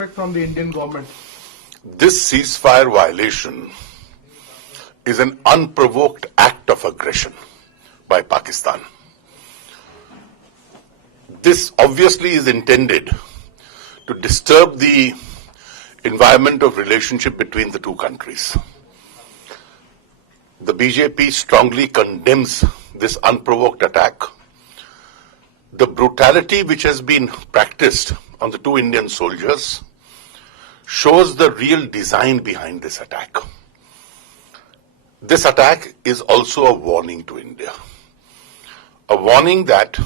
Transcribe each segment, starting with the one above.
From the Indian government. This ceasefire violation is an unprovoked act of aggression by Pakistan. This obviously is intended to disturb the environment of relationship between the two countries. The BJP strongly condemns this unprovoked attack. The brutality which has been practiced on the two Indian soldiers shows the real design behind this attack. This attack is also a warning to India. A warning that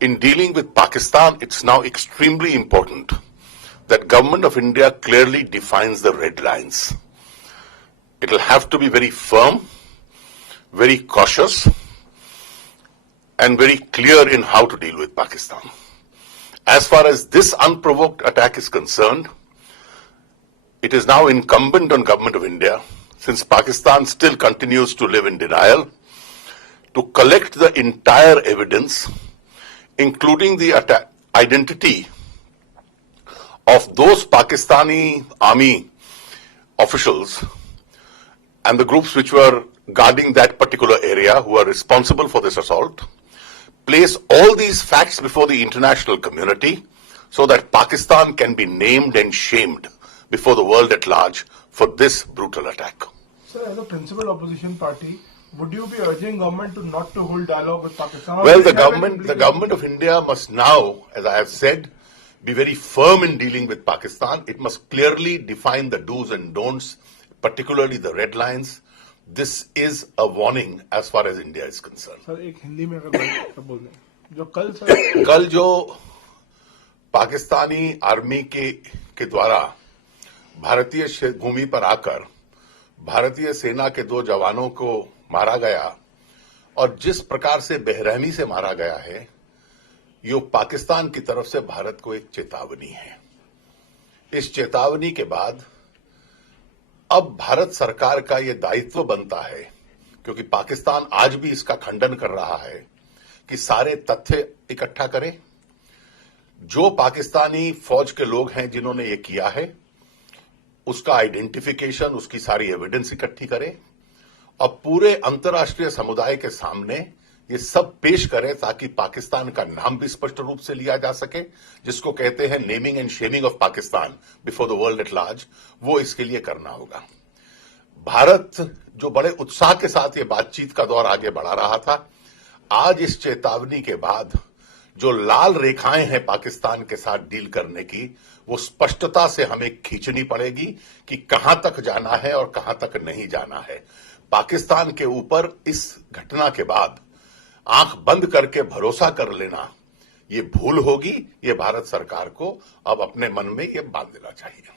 in dealing with Pakistan, it's now extremely important that Government of India clearly defines the red lines. It will have to be very firm, very cautious, and very clear in how to deal with Pakistan. As far as this unprovoked attack is concerned, it is now incumbent on Government of India, since Pakistan still continues to live in denial, to collect the entire evidence, including the identity of those Pakistani army officials and the groups which were guarding that particular area who are responsible for this assault, place all these facts before the international community so that Pakistan can be named and shamed before the world at large for this brutal attack. Sir, as a principal opposition party, would you be urging government not to hold dialogue with Pakistan? Well, the government of India must now, as I have said, be very firm in dealing with Pakistan. It must clearly define the do's and don'ts, particularly the red lines. This is a warning as far as India is concerned. Sir, एक हिंदी में अगर बात बोल दें, जो कल जो Pakistani army के द्वारा भारतीय भूमि पर आकर भारतीय सेना के 2 जवानों को मारा गया और जिस प्रकार से बेरहमी से मारा गया है, ये पाकिस्तान की तरफ से भारत को एक चेतावनी है। इस चेतावनी के बाद अब भारत सरकार का यह दायित्व बनता है, क्योंकि पाकिस्तान आज भी इसका खंडन कर रहा है, कि सारे तथ्य इकट्ठा करे। जो पाकिस्तानी फौज के लोग हैं जिन्होंने ये किया है, उसका आइडेंटिफिकेशन, उसकी सारी एविडेंस इकट्ठी करे और पूरे अंतर्राष्ट्रीय समुदाय के सामने ये सब पेश करे, ताकि पाकिस्तान का नाम भी स्पष्ट रूप से लिया जा सके, जिसको कहते हैं naming and shaming of Pakistan before the world at large. वो इसके लिए करना होगा। भारत जो बड़े उत्साह के साथ ये बातचीत का दौर आगे बढ़ा रहा था, आज इस चेतावनी के बाद जो लाल रेखाएं हैं पाकिस्तान के साथ डील करने की, वो स्पष्टता से हमें खींचनी पड़ेगी कि कहां तक जाना है और कहां तक नहीं जाना है। पाकिस्तान के ऊपर इस घटना के बाद आंख बंद करके भरोसा कर लेना ये भूल होगी। ये भारत सरकार को अब अपने मन में ये बांध देना चाहिए।